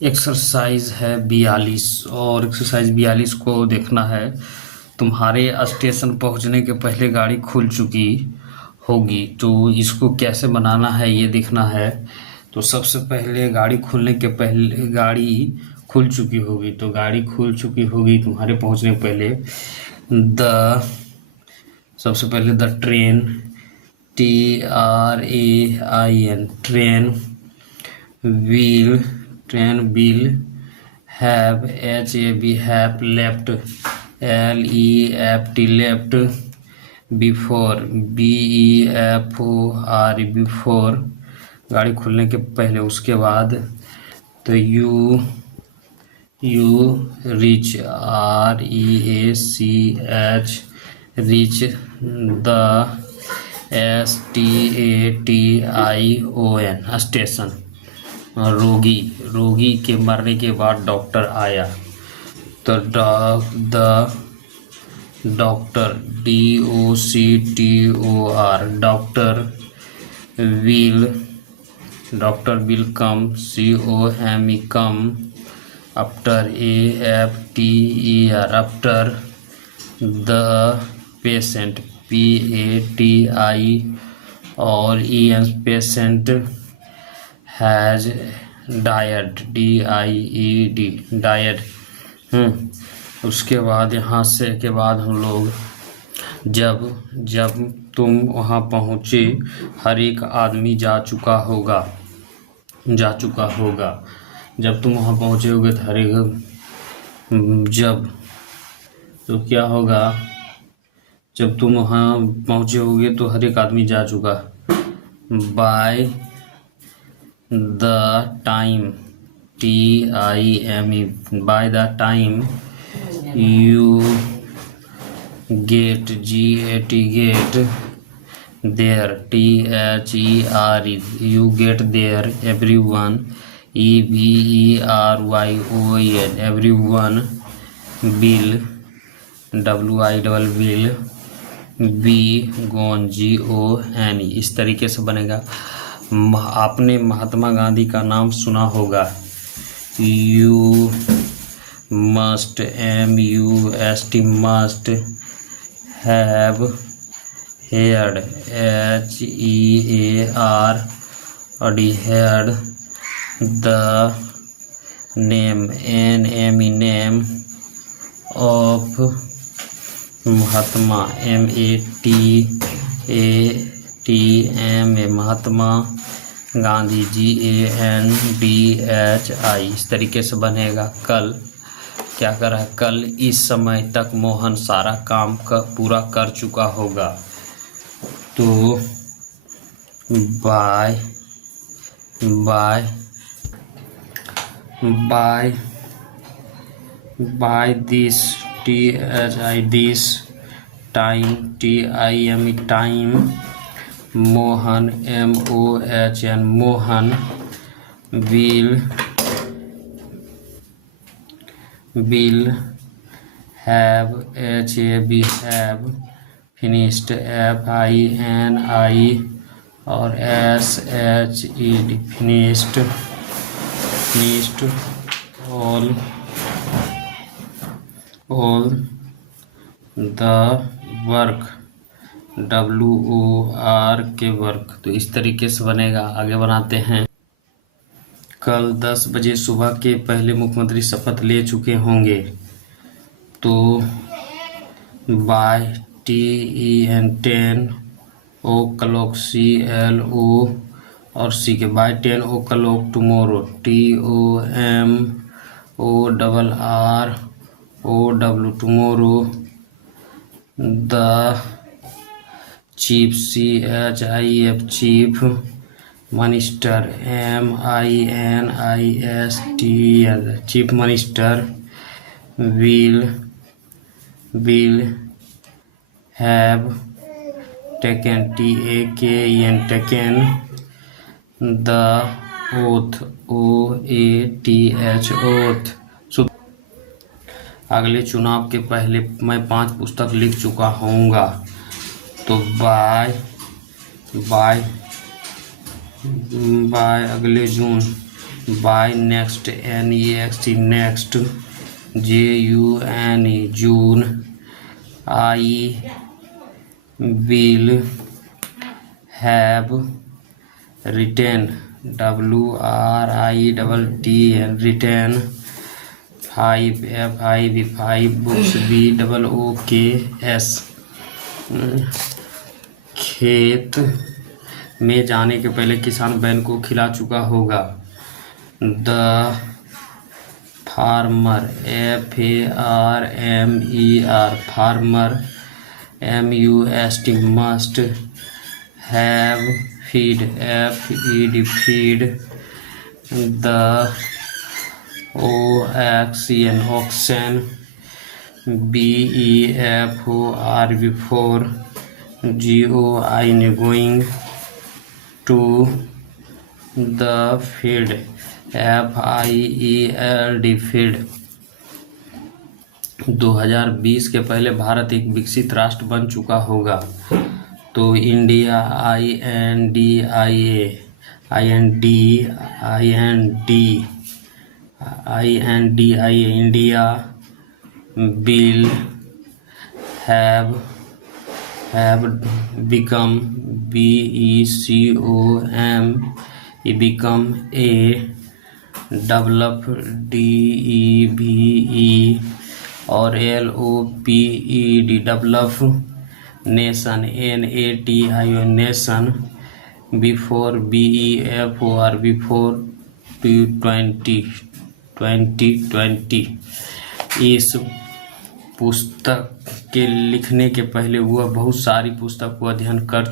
Exercise है 42 और exercise 42 को देखना है। तुम्हारे स्टेशन पहुंचने के पहले गाड़ी खुल चुकी होगी, तो इसको कैसे बनाना है ये देखना है। तो सबसे पहले गाड़ी खुलने के पहले गाड़ी खुल चुकी होगी, तो गाड़ी खुल चुकी होगी तुम्हारे पहुंचने के पहले। द सबसे पहले the train, TRAIN, train will have, HAV, left, LEFT, left, before, BEFOR, before, गाड़ी खुलने के पहले। उसके बाद तो you reach, REACH, reach, the STATION, station. रोगी के मरने के बाद डॉक्टर आया, तो the doctor, DOCTOR, doctor will come, COME, come, after, AFTER, after, the patient, PATI और EN, patient, has died, DIED, died. उसके बाद यहाँ से के बाद हम लोग जब तुम वहाँ पहुँचे, हर एक आदमी जा चुका होगा। जब तुम वहाँ पहुँचे होगे तो हर एक, जब तो क्या होगा, जब तुम वहाँ पहुँचे होगे तो हर एक आदमी जा चुका। By the time, TIME, by the time you get, GAT, get, there, THERE, you get there, everyone, EVERYON, everyone, will, WILL, be gone, GON। इस तरीके से बनेगा। आपने महात्मा गांधी का नाम सुना होगा। You must, MUST, must, have heard, HEAR, heard, the name, NAME, name, of Mahatma, MATATM, Mahatma Gandhi, GANDHI। इस तरीके से बनेगा। कल क्या करा है, कल इस समय तक मोहन सारा काम पूरा कर चुका होगा। तो by this, THI, this, time, TIME, time, Mohan, MOHN, Mohan, will have, HAV, have, finished, FINI और SHED, finished, all the work, WORK, work. तो इस तरीके से बनेगा। आगे बनाते हैं। कल 10 बजे सुबह के पहले मुख्यमंत्री शपथ ले चुके होंगे, तो बाय TEN, 10 o'clock, CLO और C के by 10 o'clock tomorrow, TOMORROW, tomorrow, the chief, CHIF, chief, minister, MINISTER, chief minister, will have taken, TAKEN, taken, the oath, OATH, oath। अगले चुनाव के पहले मैं 5 पुस्तक लिख चुका होऊंगा, तो बाय अगले जून, by next NEXT next, JUNE June, I will have written, WRITTEN written, 5 books, BOOKS, खेत में जाने के पहले किसान बैल को खिला चुका होगा। The farmer, FARMER farmer, MUST must, have feed, FED feed, the OXEN oxen, BEFOR before, GOIN going to the field, FIELD field। 2020 के पहले भारत एक विकसित राष्ट्र बन चुका होगा। तो India, INDIA India, will have become, BECOM become a, develop, DEVE और LOPED develop, nation, NATION nation, before, BEFOR before, 2020। इस पुस्तक के लिखने के पहले वह बहुत सारी पुस्तक को अध्ययन कर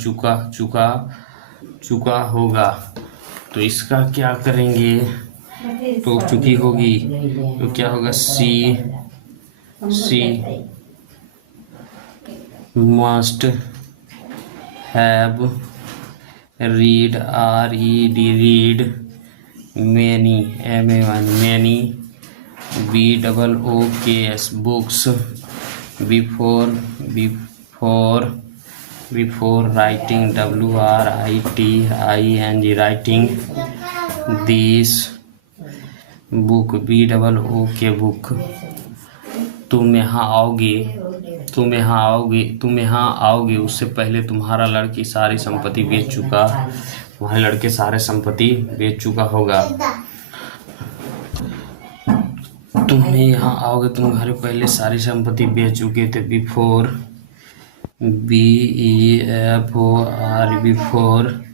चुका होगा। तो इसका क्या करेंगे, तो चुकी होगी तो क्या होगा, she must have read, RED many, many, BOOKS books, before writing, WRITING writing, this book, BOOK book. तुम यहाँ आओगे उससे पहले तुम्हारा लड़की सारी संपत्ति बेच चुका, तुम्हारे लड़के सारे संपत्ति बेच चुका होगा। तुम यहाँ आओगे, तुम्हारे पहले सारी संपत्ति बेच चुके थे। Before, BEFOR before,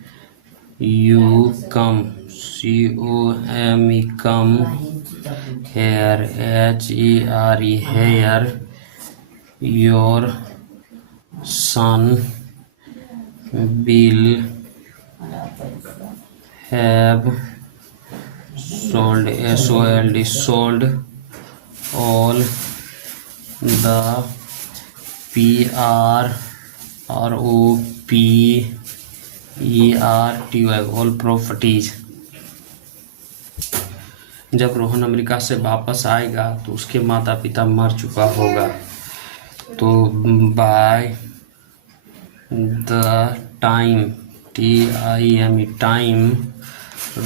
you come, COME come, here, HERE here, your son will have sold, SOLD sold, all the PROPERTY all properties। जब रोहन अमेरिका से वापस आएगा तो उसके माता पिता मर चुका होगा। तो bye the time, TIME time,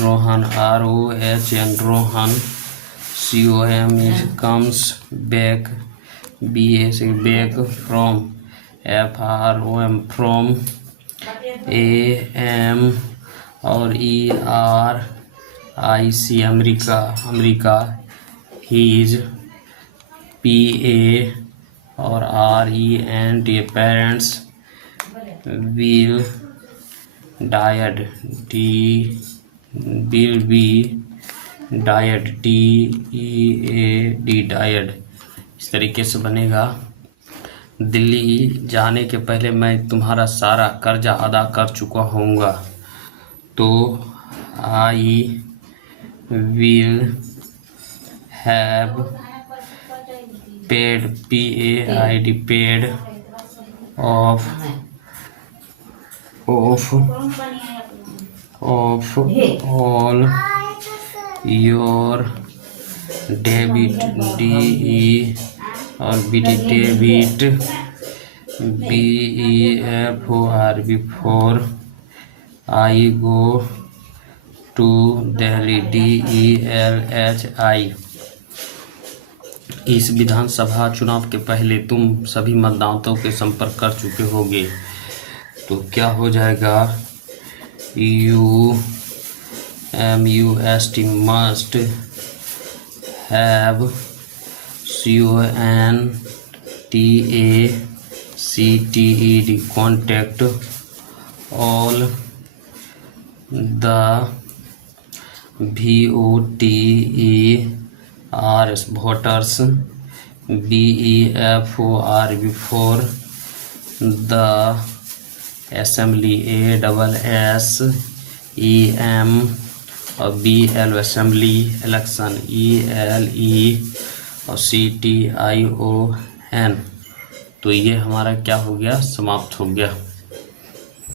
Rohan, ROHN Rohan, COME comes back, BAC back, from, FROM from, AM और ERIC अमेरिका, his, PA और RENT parents, will died, will be died, DEAD died। इस तरीके से बनेगा। दिल्ली जाने के पहले मैं तुम्हारा सारा कर्जा अदा कर चुका होऊंगा। तो I will have paid, PAID paid of all your debit, DE और BT debit, BEFOR before, I go to Delhi DELHI। इस विधानसभा चुनाव के पहले तुम सभी मतदाताओं के संपर्क कर चुके होगे। तो क्या हो जाएगा, MUST must have CONTACTED contact all the VOTERs voters BEFOR before the assembly ASSEM और BL assembly election ELE और CTION। तो ये हमारा क्या हो गया, समाप्त हो गया।